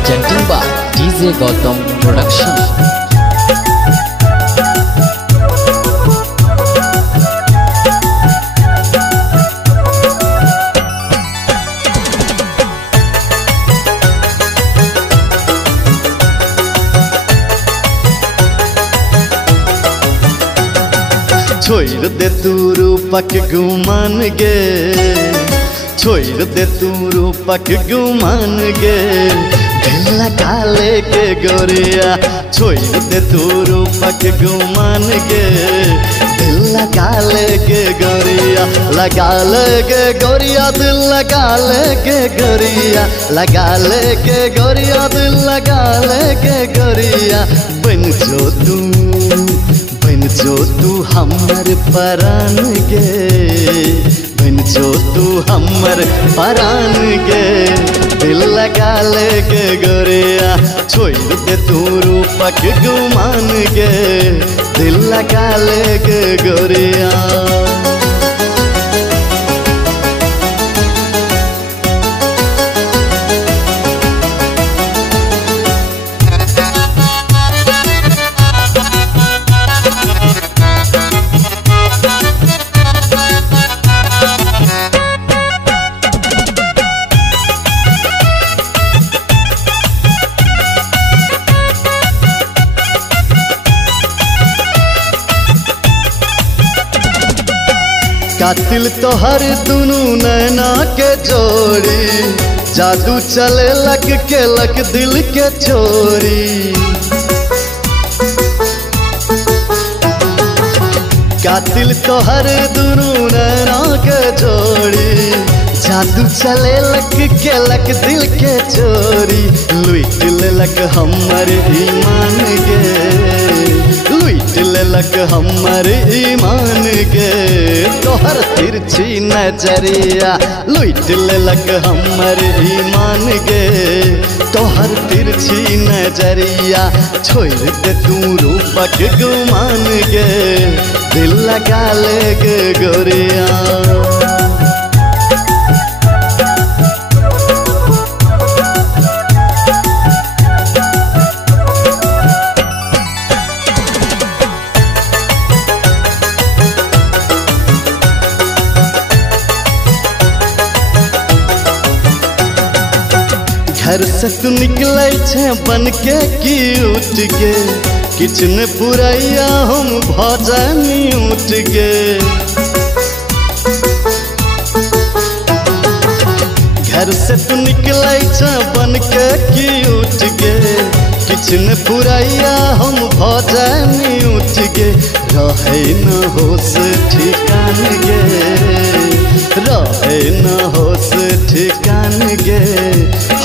presenting by DJ Gautam Production. छोड़ दे तू रूपक गुमान गे, छोड़ दे तू रूपक गुमान गे, दिल लगा लेके गोरिया। छोड़ दे तू रूपक गुमान गे, दिल लगा लेके गोरिया। लगा लेके गोरिया दिल लगा लेके गोरिया, लगा लेके गोरिया दिल लगा लेके गोरिया। बन जो तू हमर परान गे, बन जो तू हमर परान गे, दिल लगा लेके गोरिया। छोड़ दे तू रूपक गुमान गे, दिल लगा लेके गोरिया। कातिल तो हर दुनू नैना के जोड़ी, जादू चले लग के लग दिल के चोरी। कातिल तो हर दुनू नैना के जोड़ी, जादू चले लग के लग दिल के चोरी। लुट ले लग हमर ईमान गे, लुट ले लग हमर ईमान गे, तोहर तिरछी नजरिया। लुट ले लग हमर ईमान गे, तोहर तिरछी नजरिया। छोड़ दे तू रूपक गुमान गे, दिल लगा लेके गोरिया। घर से तू निकले छे बन के क्यूट गे, किचन पुरैया हम भजनी उठ गे। घर से तू निकले छे बन के क्यूट गे, किचन पुरैया हम भजनी उठ गे। रहे न होश ठिकान गे, रहे न होश ठिकान गे,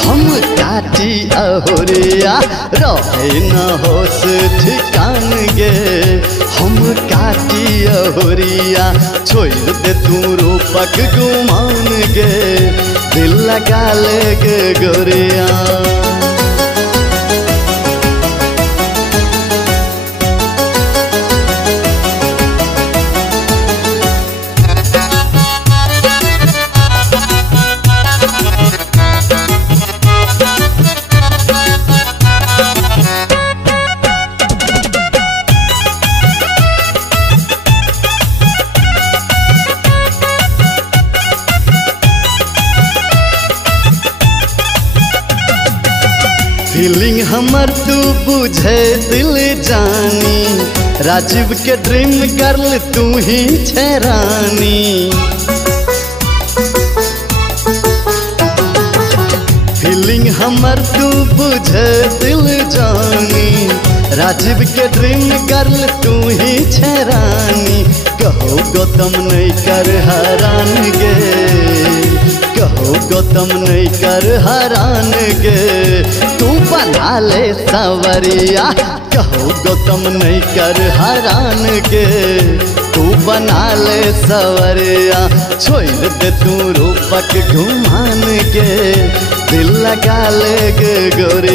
हम काटी अहोरिया। रहे न होश ठिकान गे, हम काटी अहोरिया। छोड़ दे तू रूपक गुमान गे, दिल लगा लेके गोरिया। फीलिंग हमर तू बुझे दिल जानी, राजीव के ड्रीम गर्ल तू ही छे रानी। फीलिंग हमर तू बुझे दिल जानी, राजीव के ड्रीम गर्ल तू ही छे रानी। कहो गौतम नहीं कर हैरान गे, कहो गौतम नहीं कर हैरान गे, तू बना ले सवरिया। कहो गौतम नहीं कर हैरान गे, तू बना ले सवरिया। छोड़ दे तू रूपक गुमान गे, दिल लगा लेके गोरिया।